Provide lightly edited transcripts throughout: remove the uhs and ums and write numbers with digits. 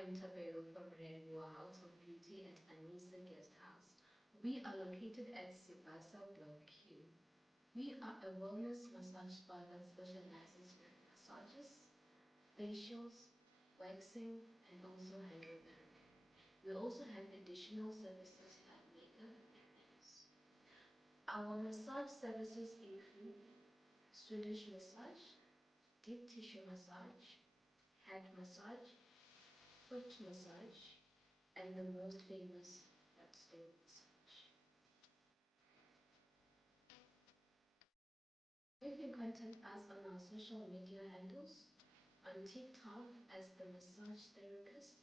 am Tabeo from Renwa House of Beauty and Anissa Guest House. We are located at Sibasa Block Q. We are a wellness massage spa that specializes in massages, facials, waxing, and also hydrotherapy. We also have additional services like makeup and nails. Our massage services include Swedish massage, deep tissue massage, head massage, foot massage, and the most famous backstage massage. You can contact us on our social media handles, on TikTok as the massage therapist,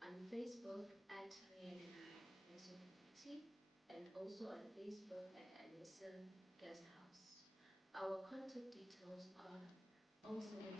on Facebook at Reality, and also on Facebook at Anissa Guest House. Our contact details are also in